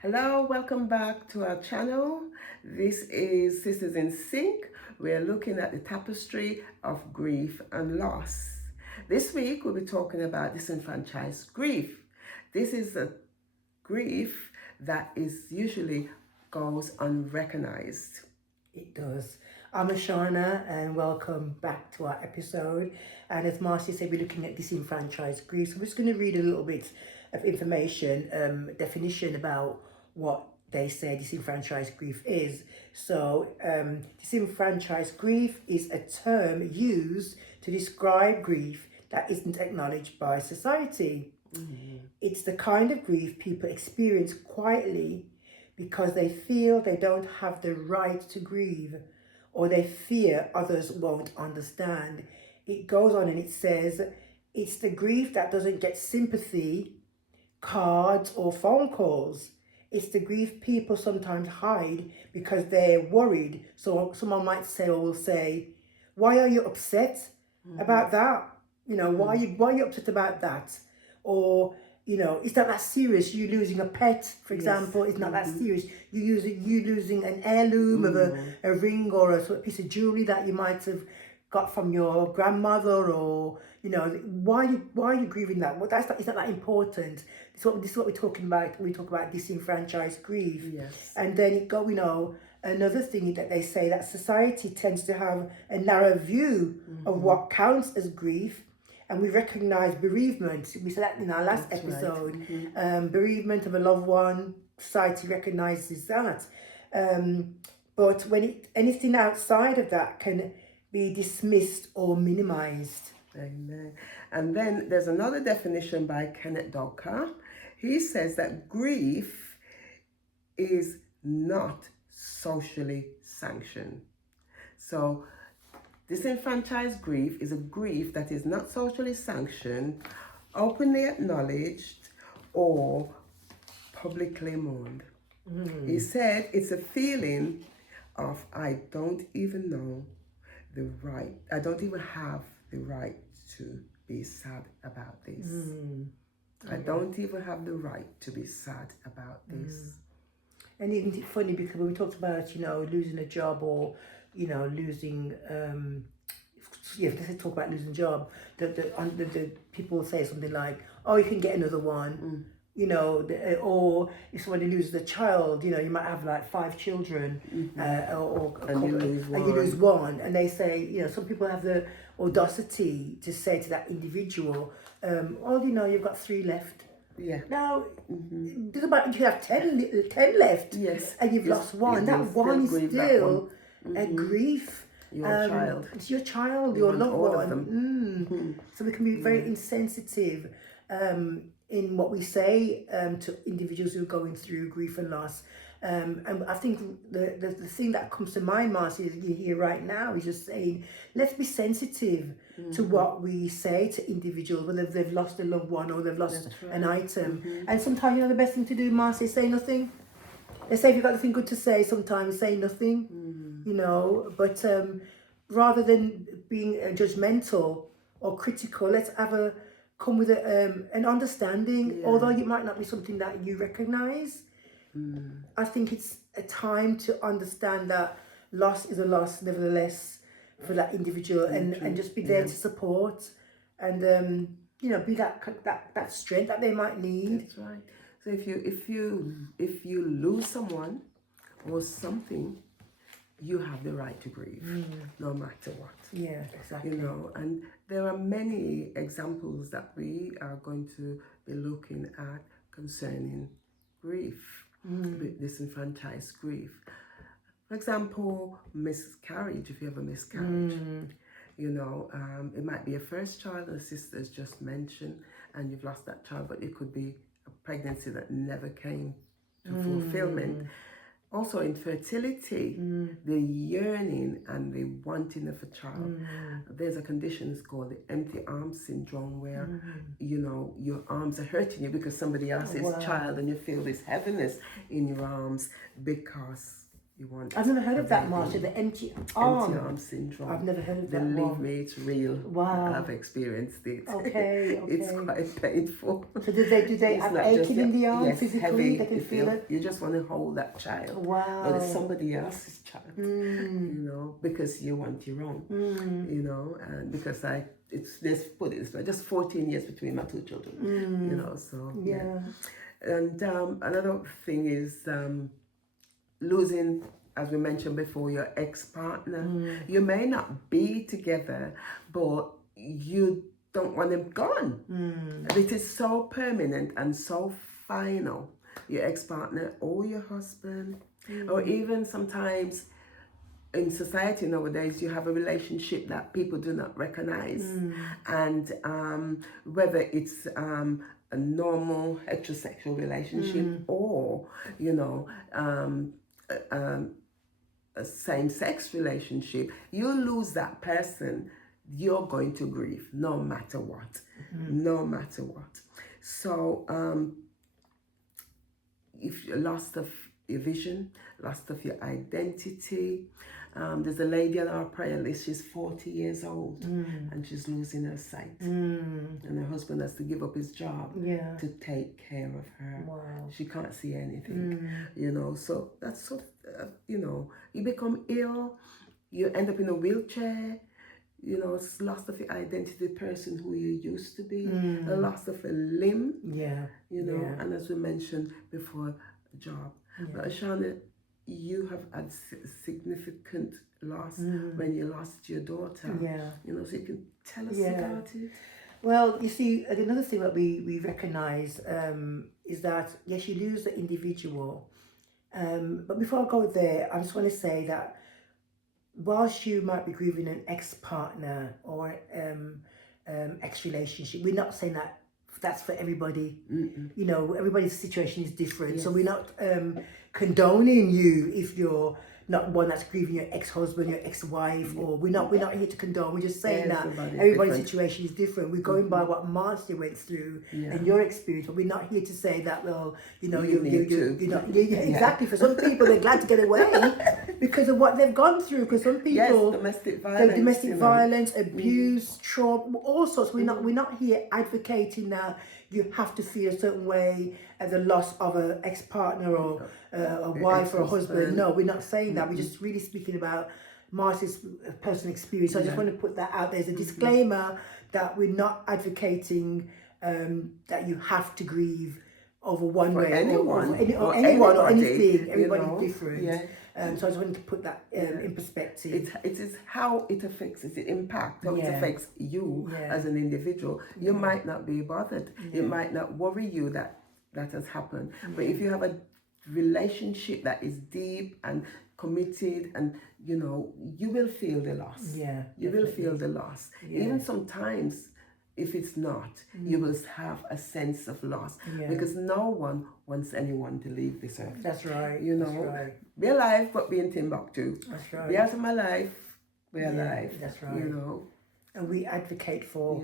Hello, welcome back to our channel. This is Sisters in Sync. We're looking at the tapestry of grief and loss. This week we'll be talking about disenfranchised grief. This is a grief that is usually goes unrecognized. It does. I'm Ashana and welcome back to our episode. And as Marcy said, we're looking at disenfranchised grief. So I'm just going to read a little bit of information, definition about what they say disenfranchised grief is. So disenfranchised grief is a term used to describe grief that isn't acknowledged by society. It's the kind of grief people experience quietly because they feel they don't have the right to grieve or they fear others won't understand. It goes on and it says, it's the grief that doesn't get sympathy, cards or phone calls. It's the grief people sometimes hide because they're worried. So someone might say or will say, why are you upset about that? Why are you upset about that? Or it's not that serious. You losing a pet, for example, it's not that serious. You losing an heirloom of a ring or a sort of piece of jewelry that you might have got from your grandmother, or why are you grieving that? Well, it's not that important. This is what we're talking about when we talk about disenfranchised grief. Yes. And then another thing that they say, that society tends to have a narrow view of what counts as grief. And we recognize bereavement. We said that in our last episode. Right. Bereavement of a loved one, society recognizes that. But when anything outside of that can be dismissed or minimized. Amen. And then there's another definition by Kenneth Docker. He says that grief is not socially sanctioned. So disenfranchised grief is a grief that is not socially sanctioned, openly acknowledged, or publicly mourned. He said it's a feeling of I don't even have the right to be sad about this. I don't even have the right to be sad about this. And isn't it funny, because when we talked about, losing a job or, losing, let's talk about losing a job, the people say something like, oh, you can get another one, or if somebody loses a child, you might have like 5 children, and you lose one. And they say, some people have the audacity to say to that individual, you've got 3 left. Yeah. Now, think about if you have 10 left, yes, and you've lost one. That one is still a grief. Your child. It's your child, your loved one. So we can be very insensitive in what we say to individuals who are going through grief and loss. And I think the thing that comes to mind, Marcy, is you're here right now, is just saying, let's be sensitive to what we say to individuals, whether they've lost a loved one or they've lost an item. And sometimes, the best thing to do, Marcy, is say nothing. They say if you've got nothing good to say, sometimes say nothing, But rather than being judgmental or critical, let's come with an understanding, although it might not be something that you recognize. I think it's a time to understand that loss is a loss, nevertheless, for that individual, and just be there to support and be that strength that they might need. That's right. So if you lose someone or something, you have the right to grieve, no matter what. Yeah, exactly. And there are many examples that we are going to be looking at concerning grief, disenfranchised grief. For example, miscarriage. If you have a miscarriage, it might be a first child, as sisters just mentioned, and you've lost that child, but it could be a pregnancy that never came to fulfillment. Also, infertility, the yearning and the wanting of a child. There's a condition, it's called the empty arm syndrome, where your arms are hurting you because somebody else's child, and you feel this heaviness in your arms because You want. I've never heard of that, baby. Marcia. The empty Empty arm. arm syndrome. I've never heard of that Believe one. me, it's real. Wow. I've experienced it. Okay. It's quite painful. So do they It's have not aching just in the arm yes, physically? heavy. They can feel it. You just want to hold that child. Wow. But it's somebody else's child. You know, because you want your own. You know, and because let's put it this way, just 14 years between my two children. You know, so yeah. And another thing is losing, as we mentioned before, your ex-partner. You may not be together, but you don't want them gone. It is so permanent and so final. Your ex-partner or your husband, or even sometimes in society nowadays, you have a relationship that people do not recognize, and whether it's a normal heterosexual relationship or, you know, a same-sex relationship, you lose that person, you're going to grieve no matter what. No matter what. So if you're lost of your vision, lost of your identity. There's a lady on our prayer list, she's 40 years old and she's losing her sight. And her husband has to give up his job to take care of her. Wow. She can't see anything, you know, so that's so, you know, you become ill, you end up in a wheelchair, you know, it's loss of your identity, the person who you used to be, a loss of a limb, you know, and as we mentioned before, a job. But Ashana, you have had significant loss when you lost your daughter. You know, so you can tell us about it. Well, you see, another thing that we recognise is that, yes, you lose the individual. But before I go there, I just want to say that whilst you might be grieving an ex-partner or ex-relationship, we're not saying that that's for everybody. You know, everybody's situation is different. So we're not condoning you if you're not one that's grieving your ex-husband, your ex-wife, or we're not here to condone. We're just saying that everybody's situation is different. We're going by what Marcia went through and your experience, but we're not here to say that, well, you know, you're not exactly. For some people, they're glad to get away because of what they've gone through. Because some people, domestic violence, abuse, trauma, all sorts. We're not here advocating that you have to feel a certain way at the loss of an ex-partner or a wife or a husband. No, we're not saying that. We're just really speaking about Marcia's personal experience. So I just want to put that out there as a disclaimer that we're not advocating that you have to grieve over one way anyone, or anyone or anything. Everybody's different. So I just wanted to put that in perspective. It is how it affects, it impact, how it affects you as an individual. You might not be bothered. It might not worry you that has happened. But if you have a relationship that is deep and committed, and you know, you will feel the loss. You will feel the loss. Even sometimes, if it's not, you will have a sense of loss because no one wants anyone to leave this earth. That's right. You know, be alive but be in Timbuktu. That's right. Be out of my life, be alive. That's right. You know, and we advocate for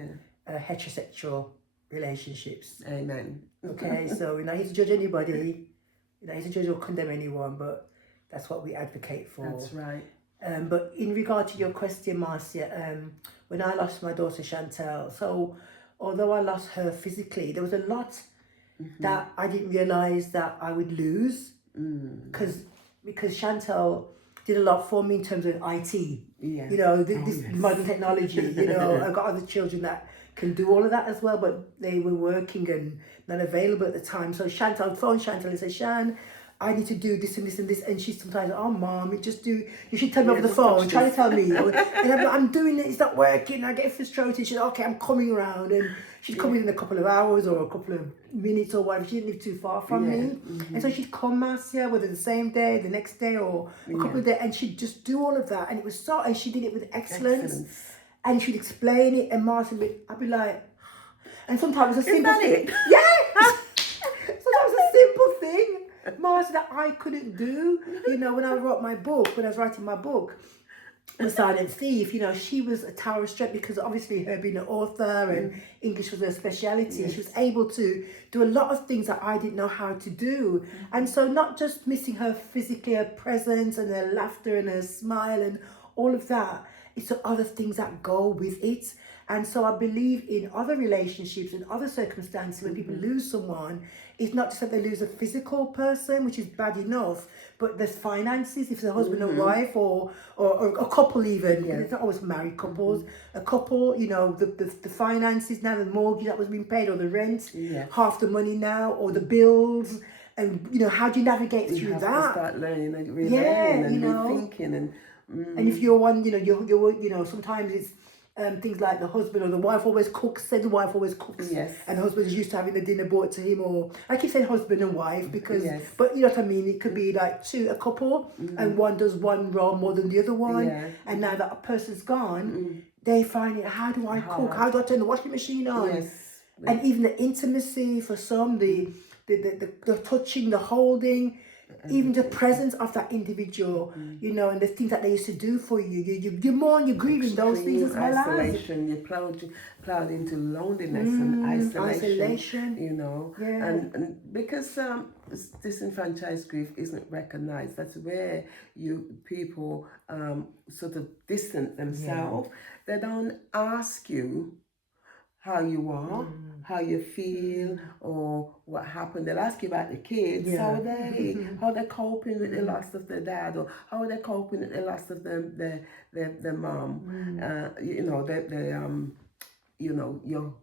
heterosexual relationships. Amen. Okay, so we're not here to judge anybody. We're not here to judge or condemn anyone, but that's what we advocate for. That's right. But in regard to your question, Marcia, when I lost my daughter Chantal, so although I lost her physically, there was a lot that I didn't realise that I would lose because Chantal did a lot for me in terms of IT. You know, this modern technology. You know, I've got other children that can do all of that as well, but they were working and not available at the time. So Chantal, phone Chantal and say, Shan, I need to do this and this and this, and she's sometimes, oh mom, you should tell me over the phone, try to tell me, and I'm doing it, it's not working, I get frustrated. She's okay, I'm coming around, and she'd come in a couple of hours or a couple of minutes or whatever. She didn't live too far from me, and so she'd come, Marcia, whether the same day, the next day, or a couple of days, and she'd just do all of that, and it was so, and she did it with excellence. And she'd explain it, and Marcia, I'd be like, and sometimes it's a simple thing. Sometimes it's a simple thing, Marcia, that I couldn't do. You know, when I was writing my book, The Silent Thief, you know, she was a tower of strength because obviously her being an author and English was her speciality. Yes. She was able to do a lot of things that I didn't know how to do. And so not just missing her physically, her presence and her laughter and her smile and all of that, it's the other things that go with it. And so I believe in other relationships and other circumstances when people lose someone, it's not just that they lose a physical person, which is bad enough, but there's finances, if it's a husband and wife or a couple even, it's not always married couples, a couple, you know, the finances now, the mortgage that was being paid or the rent, half the money now, or the bills, and, you know, how do you navigate through have that? to start learning and relearning and you know. rethinking and And if you're one, you know, you're you know, sometimes it's things like the husband or the wife always cooks, said the wife always cooks, and the husband's used to having the dinner brought to him, or I keep saying husband and wife because, but you know what I mean, it could be like a couple, and one does one role more than the other one, and now that a person's gone, they find it, how do I cook, how do I turn the washing machine on, and even the intimacy for some, the touching, the holding, even the presence of that individual, you know, and the things that they used to do for you. You mourn, you're grieving those things as well as isolation. You're plowed into loneliness and isolation. You know, and because disenfranchised grief isn't recognized, that's where people sort of distance themselves. They don't ask you how you are, how you feel, or what happened. They'll ask you about the kids, how they're coping with the loss of their dad, or how are they coping with the loss of their mom. You know, you know, your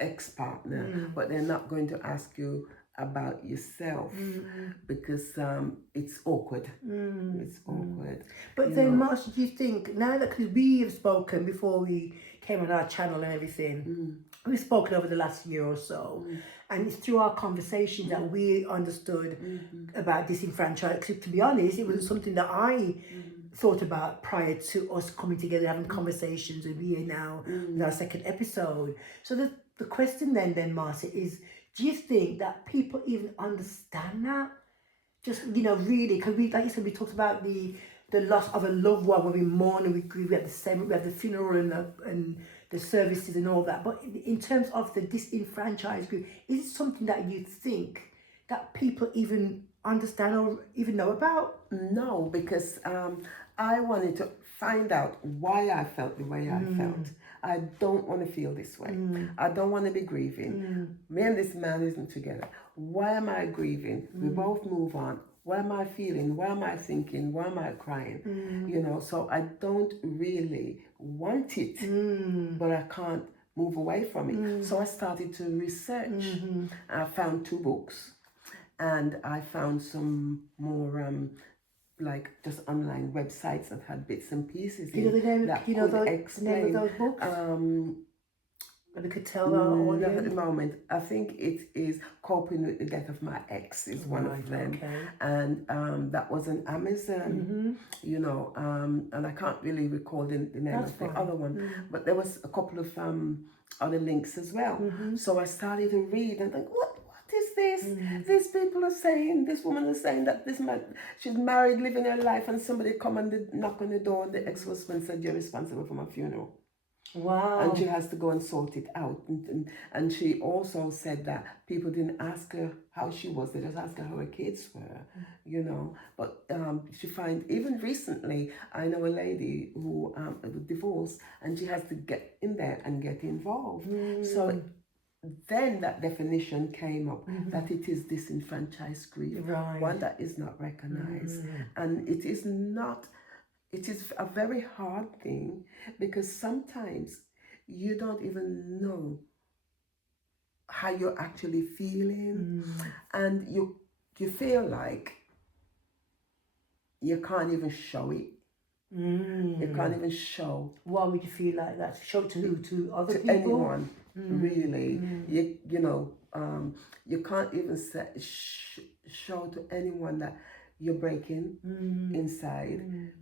ex-partner, but they're not going to ask you about yourself because it's awkward. It's awkward. But then, Marcia, do you think now that, because we have spoken before we came on our channel and everything, we've spoken over the last year or so, and it's through our conversations that we understood about disenfranchised. To be honest, it was something that I thought about prior to us coming together, having conversations, and we are now in our second episode. So the question then, Marcia, is, do you think that people even understand that? Just, you know, really, because we, like you said, we talked about the loss of a loved one when we mourn and we grieve. We have the funeral and the services and all that. But in terms of the disenfranchised grief, is it something that you think that people even understand or even know about? No, because I wanted to find out why I felt the way I felt. I don't want to feel this way. I don't want to be grieving. Me and this man isn't together. Why am I grieving? We both move on. Why am I feeling? Why am I thinking? Why am I crying? You know, so I don't really want it, but I can't move away from it. So I started to research. I found 2 books, and I found some more like just online websites that had bits and pieces. Do you know the name of those books? We could tell our audience. Not at the moment. I think it is Coping with the Death of My Ex is one of them. Okay. And that was on Amazon, you know, and I can't really recall the name of the other one. But there was a couple of other links as well. So I started to read and think, what is this? These people are saying, this woman is saying that this man, she's married, living her life, and somebody come and knock on the door, and the ex-husband said, you're responsible for my funeral. Wow. And she has to go and sort it out. And she also said that people didn't ask her how she was, they just asked her how her kids were, you know. But she find, even recently, I know a lady who divorced, and she has to get in there and get involved. So then that definition came up, that it is disenfranchised grief, one that is not recognized. And it is not, it is a very hard thing, because sometimes you don't even know how you're actually feeling, and you feel like you can't even show it. You can't even show. Why would you feel like that? Show to who? To other people? Anyone, really. You know, you can't even show to anyone that you're breaking inside,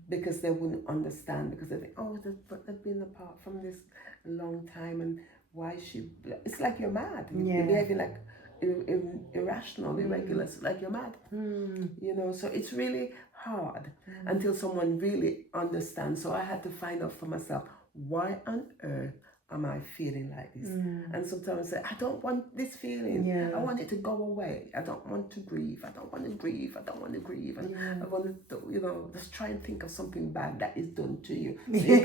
because they wouldn't understand, because they think, oh, they've been apart from this long time, and why she, it's like you're mad. You're behaving like irrational, irregular, like you're mad. You know, so it's really hard until someone really understands. So I had to find out for myself, why on earth am I feeling like this? And sometimes I say, I don't want this feeling. I want it to go away. I don't want to grieve. I don't want to grieve. I don't want to grieve. And I want to, you know, just try and think of something bad that is done to you. So you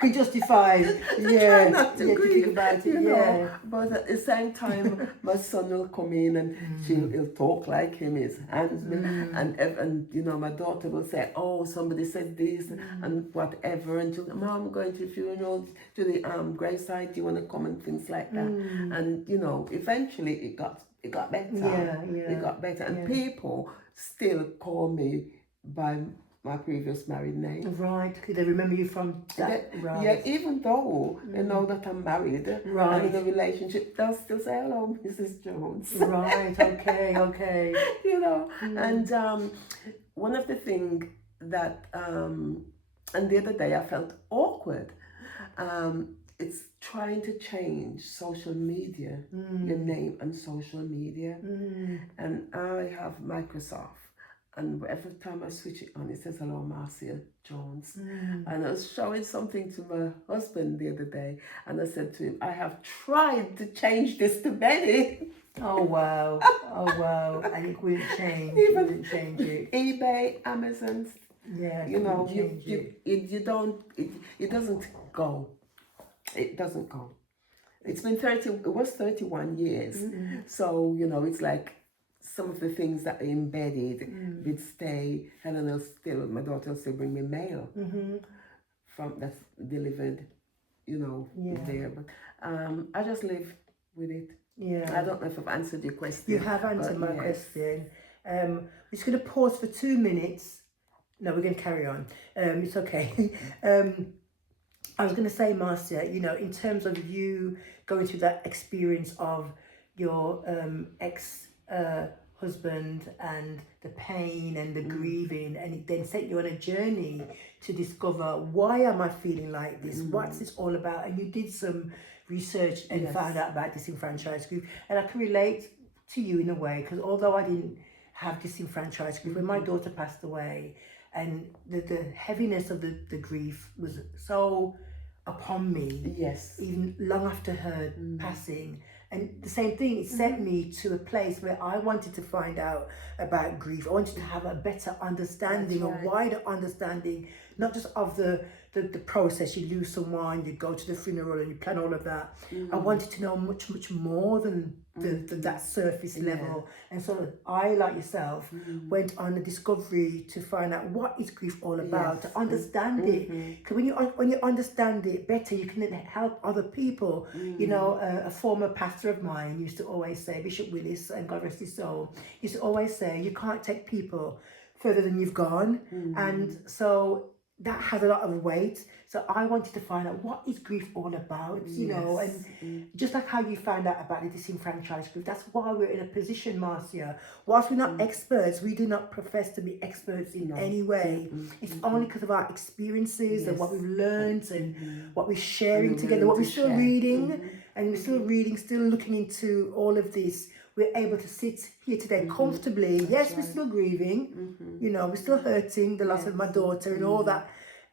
can justify. Try not to grieve, think about it. You know, but at the same time, my son will come in and he'll talk like him, his hands, and you know, my daughter will say, oh, somebody said this and whatever, and she'll, Mom, I'm going to the funeral, to the graveside, do you want to come, and things like that. And you know, eventually it got better. It got better, and people still call me by my previous married name. Right, they remember you from that. Right. Yeah, even though they know that I'm married and in a relationship, they'll still say, hello, Mrs. Jones. Right, okay. You know, and one of the things that, and the other day I felt awkward, it's trying to change social media, your name on social media. And I have Microsoft. And every time I switch it on, it says, hello, Marcia Jones. And I was showing something to my husband the other day, and I said to him, I have tried to change this to Benny. Oh, wow. And it wouldn't change. Even change it. eBay, Amazon. Yeah. You know, you don't, it doesn't go. It doesn't go. It was 31 years. So, you know, it's like, some of the things that are embedded would stay. Helen will still, my daughter will still bring me mail from that's delivered, you know, there. But I just live with it. Yeah. I don't know if I've answered your question. You have answered my question. We're just going to pause for 2 minutes. No, we're going to carry on. It's okay. I was going to say, Marcia, you know, in terms of you going through that experience of your ex-husband and the pain and the grieving, and it then set you on a journey to discover, why am I feeling like this? What's this all about? And you did some research and found out about disenfranchised grief. And I can relate to you in a way, because although I didn't have disenfranchised grief, when my daughter passed away, and the heaviness of the grief was so upon me, even long after her passing. And the same thing, it sent me to a place where I wanted to find out about grief. I wanted to have a better understanding, a wider understanding, not just of the process. You lose someone, you go to the funeral and you plan all of that. I wanted to know much, much more than that surface level. And so I, like yourself, went on a discovery to find out what is grief all about, to understand it. Because when you understand it better, you can then help other people. You know, a former pastor of mine used to always say, Bishop Willis, and God rest his soul, used to always say, you can't take people further than you've gone. And so that has a lot of weight. So I wanted to find out, what is grief all about, you know, and just like how you found out about the disenfranchised grief, that's why we're in a position, Marcia. Whilst we're not experts, we do not profess to be experts in any way. It's only because of our experiences and what we've learned and what we're sharing together, what we're still reading, and we're still reading, still looking into all of this. We're able to sit here today comfortably. Yes, we're still grieving, you know, we're still hurting the loss of my daughter and all that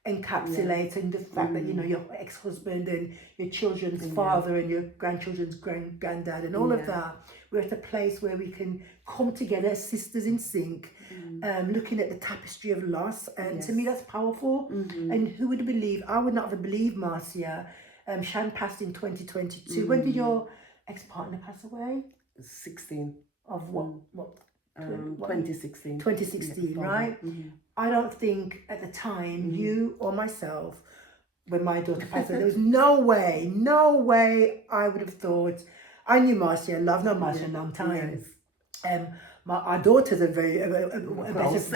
encapsulating the fact that, you know, your ex-husband and your children's father and your grandchildren's granddad and all of that. We're at a place where we can come together as sisters in sync, looking at the tapestry of loss. And to me, that's powerful. And who would believe? I would not have believed, Marcia. Shan passed in 2022. When did your ex-partner pass away? 16 of what 2016 right? I don't think at the time you or myself, when my daughter passed away, there was no way I would have thought. I knew Marcia, I've known Marcia a long time. Our daughters are very best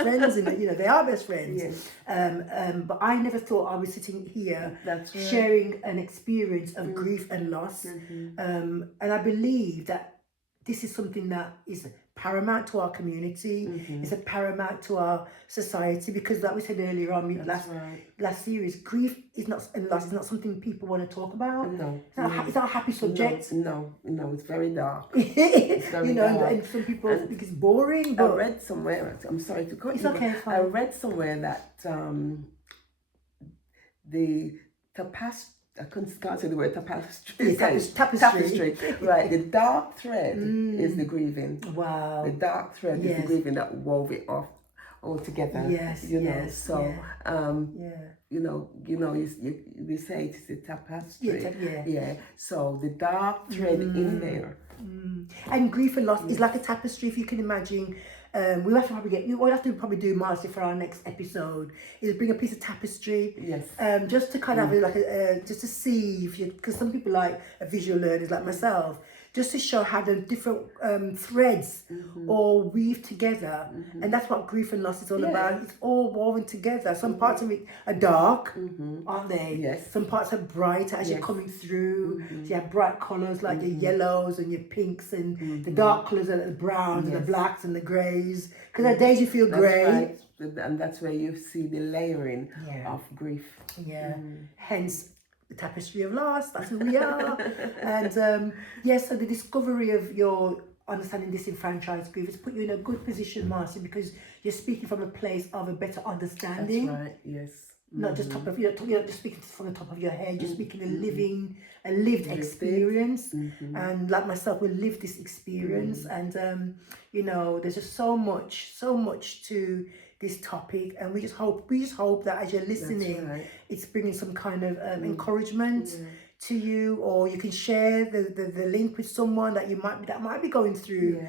friends, and you know they are best friends. But I never thought I was sitting here sharing an experience of grief and loss. And I believe that this is something that is paramount to our community. Mm-hmm. It's a paramount to our society, because like we said earlier on, last series, grief is not, and loss is not something people want to talk about. No, it's not a happy subject. No, it's very dark. It's very dark. and some people think it's boring. But I read somewhere. I'm sorry to cut it's you. okay. But I read somewhere that the I can't say the word tapestry. Tapestry. Right. The dark thread is the grieving. Wow. The dark thread is the grieving that wove it off all together. Yes. You know. Yes, so we say it's a tapestry. Yeah. So the dark thread in there. And grief and loss is like a tapestry, if you can imagine. We'll have to probably do, Marcy, for our next episode, is bring a piece of tapestry. Yes. Just to kind of have just to see if you, because some people like visual learners like myself, just to show how the different threads all weave together. And that's what grief and loss is all about. It's all woven together. Some parts of it are dark, aren't they? Yes. Some parts are bright as you're coming through. So you have bright colours like your yellows and your pinks, and the dark colours are the browns and the blacks and the greys. Because there are days you feel grey. Right. And that's where you see the layering of grief. Yeah. Hence the tapestry of loss. That's who we are. And so the discovery of your understanding disenfranchised grief has put you in a good position, Marcy, because you're speaking from a place of a better understanding. That's right. Yes. Not just you're not just speaking from the top of your head. You're speaking a lived experience. And like myself, we live this experience. And there's just so much to this topic, and we just hope that as you're listening, it's bringing some kind of encouragement to you, or you can share the link with someone that might be going through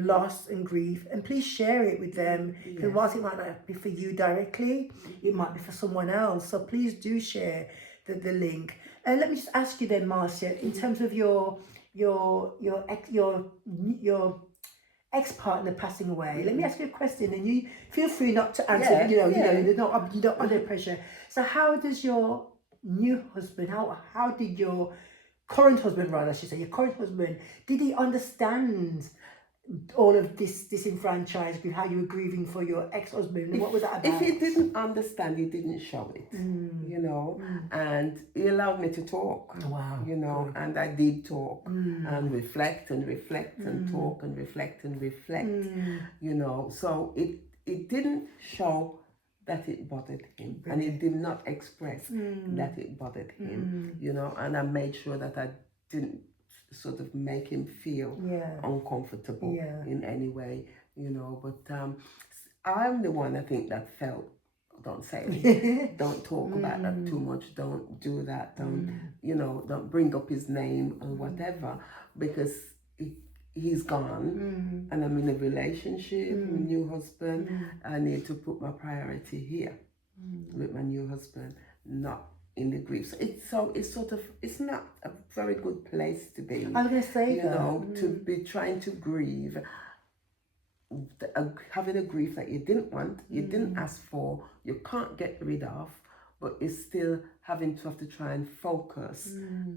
loss and grief, and please share it with them, because whilst it might not be for you directly, it might be for someone else. So please do share the link. And let me just ask you then, Marcia, in terms of your ex-partner passing away, let me ask you a question, and you feel free not to answer. You don't under pressure. So how does your new husband, how did your current husband, rather I should say, your current husband, did he understand all of this disenfranchised grief, how you were grieving for your ex-husband, and what was that about? If he didn't understand, he didn't show it, and he allowed me to talk. Wow. And I did talk and reflect and talk and reflect and reflect, so it didn't show that it bothered him, and he did not express that it bothered him, and I made sure that I didn't sort of make him feel uncomfortable in any way, but I'm the one, I think, that felt, don't say it, don't talk about that too much, don't do that, don't bring up his name or whatever, because he's gone, and I'm in a relationship with a new husband. I need to put my priority here with my new husband, not in the grief. So it's not a very good place to be. I was going to say to be trying to grieve, having a grief that you didn't want, you didn't ask for, you can't get rid of, but it's still having to try and focus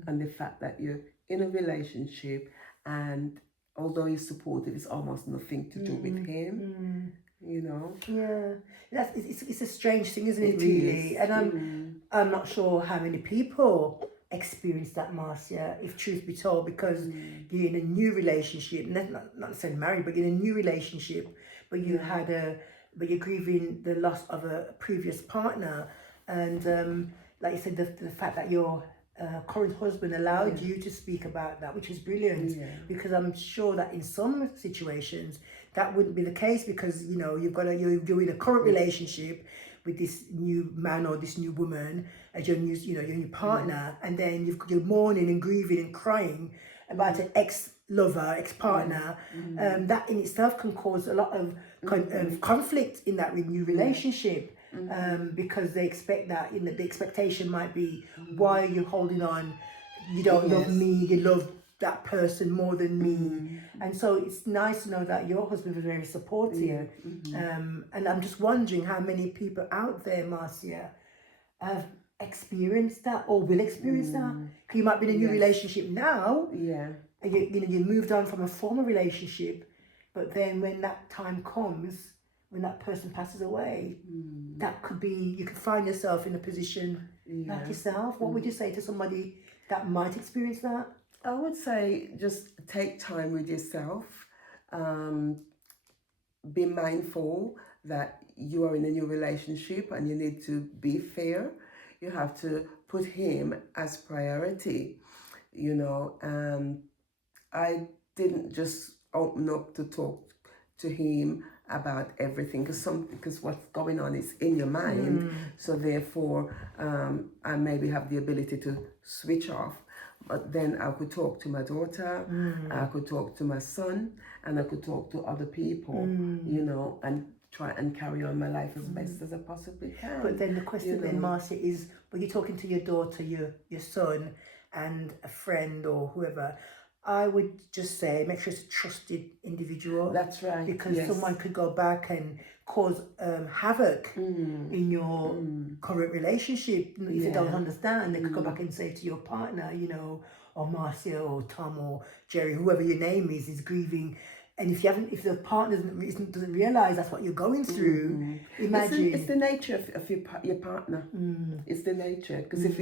on the fact that you're in a relationship, and although he's supportive, it's almost nothing to do with him. It's a strange thing, isn't it, really? And I'm not sure how many people experience that, Marcia, if truth be told, because you're in a new relationship, not necessarily married, but you're in a new relationship, but but you're grieving the loss of a previous partner, and like you said, the fact that your current husband allowed you to speak about that, which is brilliant, because I'm sure that in some situations that wouldn't be the case, because you're in a current relationship with this new man or this new woman as your new partner, and then you're mourning and grieving and crying about an ex-lover, ex-partner. That in itself can cause a lot of conflict in that new relationship. Because they expect that, the expectation might be, why are you holding on? You don't love me, you love that person more than me. And so it's nice to know that your husband was very supportive. And I'm just wondering how many people out there, Marcia, have experienced that or will experience that. Because you might be in a new relationship now, and you moved on from a former relationship, but then when that time comes, when that person passes away, that could be, you could find yourself in a position like yourself. What would you say to somebody that might experience that? I would say just take time with yourself. Um, be mindful that you are in a new relationship and you need to be fair. You have to put him as priority. I didn't just open up to talk to him about everything because what's going on is in your mind. So therefore, I maybe have the ability to switch off. But then I could talk to my daughter, I could talk to my son, and I could talk to other people, and try and carry on my life as best as I possibly can. But then the question then, Marcia, is when you're talking to your daughter, your son, and a friend or whoever, I would just say make sure it's a trusted individual. That's right. Because someone could go back and cause havoc in your current relationship. If they don't understand, they could go back and say to your partner, or Marcia or Tom or Jerry, whoever your name is grieving. And if the partner doesn't realize that's what you're going through, imagine. It's the nature of your partner. It's the nature, because if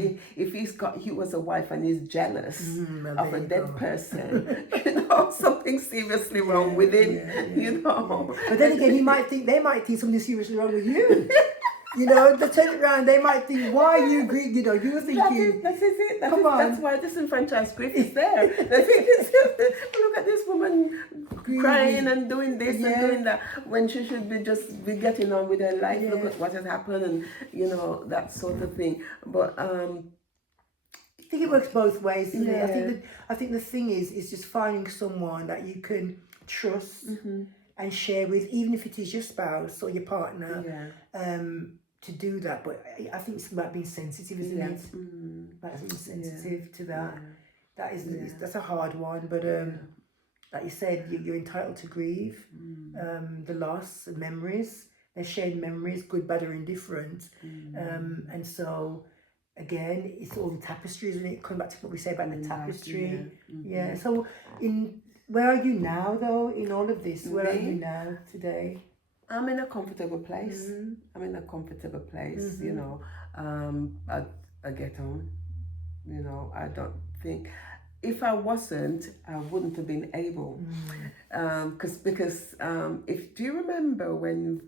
he was a wife and he's jealous of a dead person, something seriously wrong with him. But then again, they might think something seriously wrong with you. They turn it around, they might think, why are you grieving? You were thinking... That's why disenfranchised grief is there. They think, look at this woman crying and doing this and doing that, when she should be getting on with her life. Look at what has happened, and, that sort of thing. But... I think it works both ways, doesn't it? I think the thing is just finding someone that you can trust and share with, even if it is your spouse or your partner, to do that. But I think it's about being sensitive, isn't it? About being sensitive to that. That's a hard one, but like you said, you're entitled to grieve the loss, and memories. They're shared memories, good, bad, or indifferent. And so, again, it's all the tapestry, isn't it? Coming back to what we say about the tapestry. So, where are you now, though, in all of this? Where are you now, today? I'm in a comfortable place. I get on. I don't think... If I wasn't, I wouldn't have been able. Because do you remember when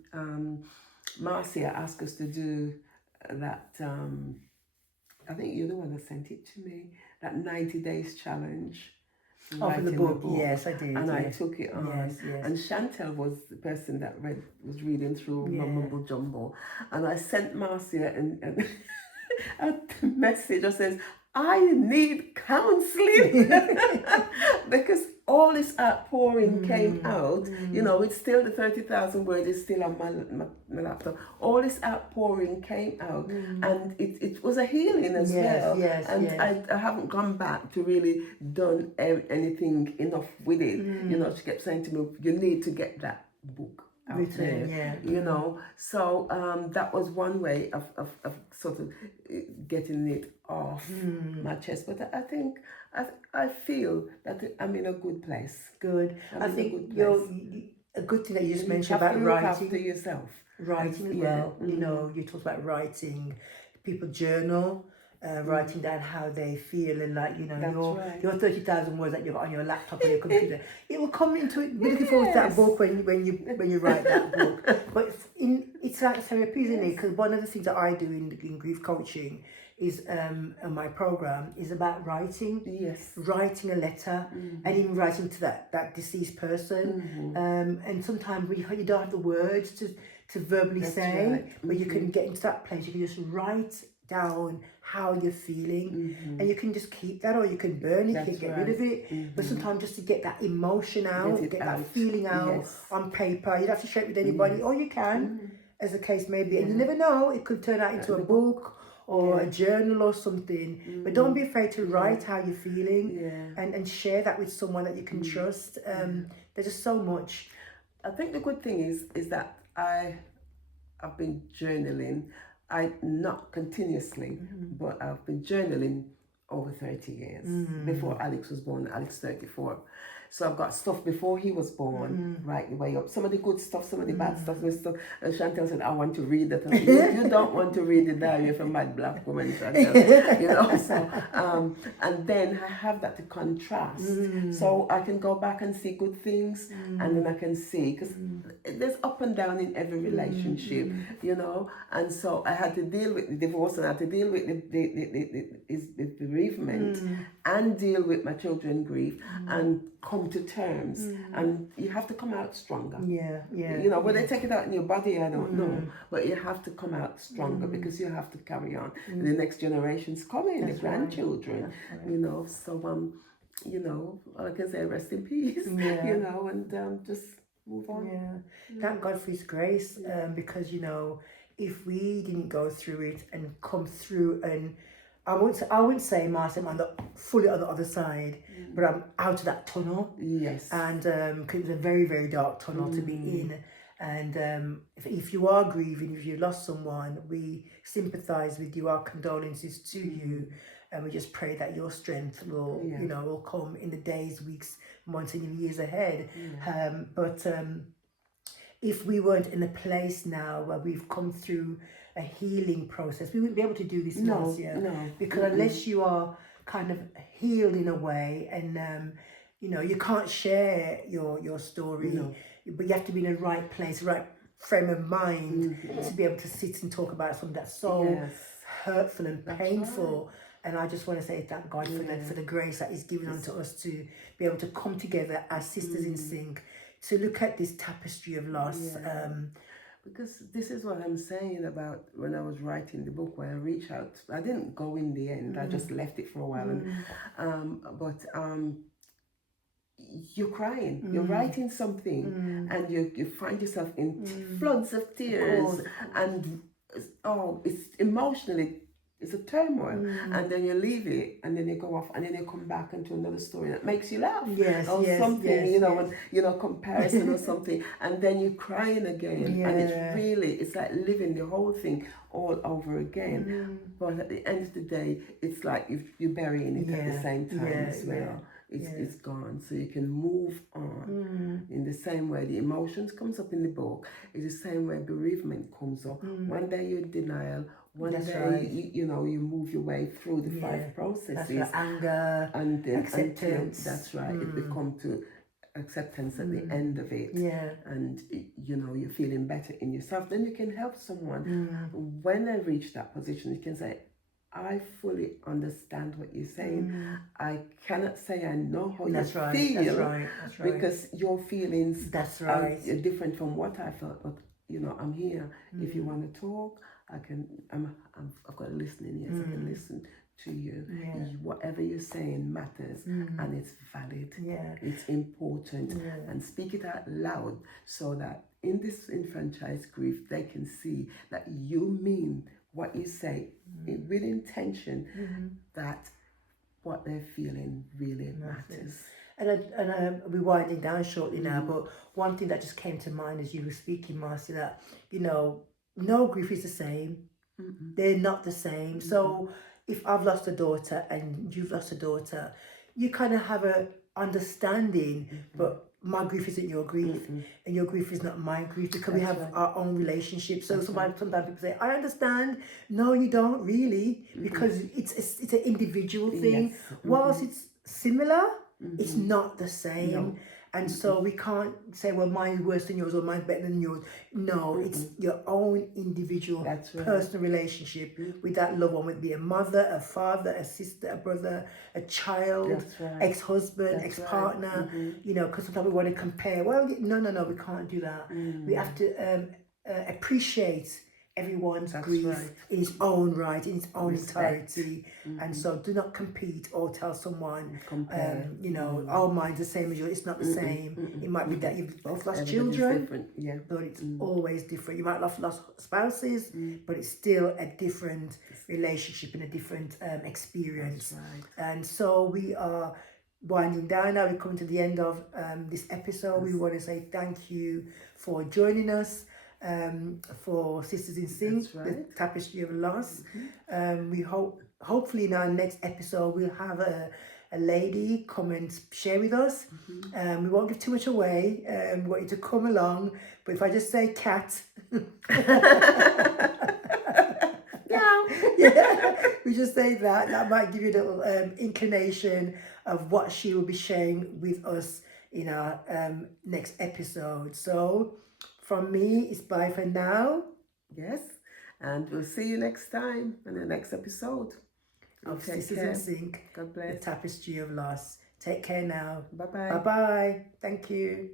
Marcia asked us to do that... I think you're the one that sent it to me, that 90 days challenge. For the book. Yes, I did. And I took it on. Yes. And Chantel was the person that was reading through my mumble jumble. And I sent Marcia a message that says, I need counselling. Because all this outpouring came out. It's still the 30,000 words is still on my laptop. All this outpouring came out, and it was a healing as well. I haven't gone back to really done anything enough with it. She kept saying to me, you need to get that book out there. So that was one way of sort of getting it off my chest. But I think I feel that I'm in a good place. Good. I think a good thing that you just mentioned about writing. After yourself. Writing as well. You talked about writing. People journal. Writing down how they feel, and your 30,000 words that you've got on your laptop or your computer, it will come into it. We're looking forward to that book when you write that book. But it's like therapy, isn't it? Because one of the things that I do in grief coaching is my program is about writing. Writing a letter, and even writing to that deceased person. And sometimes you don't have the words to verbally say, but you can get into that place. You can just write down how you're feeling, and you can just keep that, or you can burn it, you can get rid of it. But sometimes just to get that emotion out, get that feeling out on paper, you don't have to share it with anybody, or you can, as the case may be. And you never know, it could turn out into a book or a journal or something. But don't be afraid to write how you're feeling, and share that with someone that you can trust. There's just so much. I think the good thing is that I've been journaling. Not continuously, but I've been journaling over 30 years. Before Alex was born, Alex 34. So I've got stuff before he was born, right the way up. Some of the good stuff, some of the bad stuff. And Chantel said, I want to read that. You don't want to read the diary of a mad black woman, Chantel. You know, so, and then I have that to contrast. So I can go back and see good things, and then I can see, because there's up and down in every relationship, you know. And so I had to deal with the divorce, and I had to deal with the bereavement, and deal with my children's grief, and come to terms. And you have to come out stronger. Yeah. You know, whether they take it out in your body, I don't know, but you have to come out stronger, because you have to carry on. And the next generation's coming, the grandchildren, you know. So you know, I can say rest in peace, you know, and just move on. Thank God for His grace, because, you know, if we didn't go through it and come through, and I wouldn't say, Marcy, I'm fully on the other side, but I'm out of that tunnel. Yes. And cause it was a very, very dark tunnel to be in. And if you are grieving, if you lost someone, we sympathise with you, our condolences to you, and we just pray that your strength will, you know, will come in the days, weeks, months, and even years ahead. But if we weren't in a place now where we've come through a healing process, we wouldn't be able to do this, Marcia. No. Because unless you are kind of healed in a way, and you know, you can't share your story, but you have to be in the right place, right frame of mind to be able to sit and talk about something that's so hurtful and painful. And I just want to say thank God for the grace that He's given unto us to be able to come together as sisters in sync, to look at this tapestry of loss. Because this is what I'm saying about when I was writing the book, where I reached out. I didn't go in the end. I just left it for a while. But you're crying. You're writing something, and you find yourself in floods of tears, and it's emotionally. It's a turmoil, and then you leave it, and then you go off, and then you come back into another story that makes you laugh, you know, comparison or something, and then you're crying again, and it's like living the whole thing all over again. But at the end of the day, it's like you're burying it at the same time as well. It's gone, so you can move on. In the same way the emotions comes up in the book, it's the same way bereavement comes up. One day you're in denial, one day you know, you move your way through the 5 processes, anger and acceptance. That's right. It becomes to acceptance at the end of it, and you know, you're feeling better in yourself. Then you can help someone. When they reach that position, you can say, I fully understand what you're saying. I cannot say I know how you feel. That's right. Because your feelings are different from what I felt. But you know, I'm here. If you want to talk, I can. I've got a listening ears. I can listen to you. Whatever you're saying matters, and it's valid. It's important, and speak it out loud so that in this enfranchised grief, they can see that you mean what you say with intention, that what they're feeling really matters. And we're winding down shortly now, but one thing that just came to mind as you were speaking, Marcy, that, you know, no grief is the same. They're not the same. So if I've lost a daughter and you've lost a daughter, you kind of have a understanding, but my grief isn't your grief, and your grief is not my grief, because we have our own relationship. So sometimes people say, I understand. No, you don't really, because it's an individual thing. Whilst it's similar, it's not the same. And so we can't say, well, mine's worse than yours or mine's better than yours. No, it's your own individual personal relationship with that loved one. Would be a mother, a father, a sister, a brother, a child, ex-husband, ex-partner. You know, because sometimes we want to compare. Well, no, we can't do that. We have to appreciate everyone's grief in its own right, in its own entirety. And so do not compete or tell someone, you know, our mind's the same as yours. It's not the same. It might be that you've both lost children, but it's always different. You might have lost spouses, but it's still a different relationship and a different experience. And so we are winding down now. We're coming to the end of this episode. We want to say thank you for joining us. For Sisters in Sync, the tapestry of loss. We hope hopefully in our next episode we'll have a lady come and share with us. We won't give too much away. We want you to come along. But if I just say cat, yeah, we just say that might give you a little inclination of what she will be sharing with us in our next episode. So from me, it's bye for now. Yes, and we'll see you next time in the next episode. Of Take Sisters care. in Sync, God the bless. tapestry of loss. Take care now. Bye bye. Bye bye. Thank you.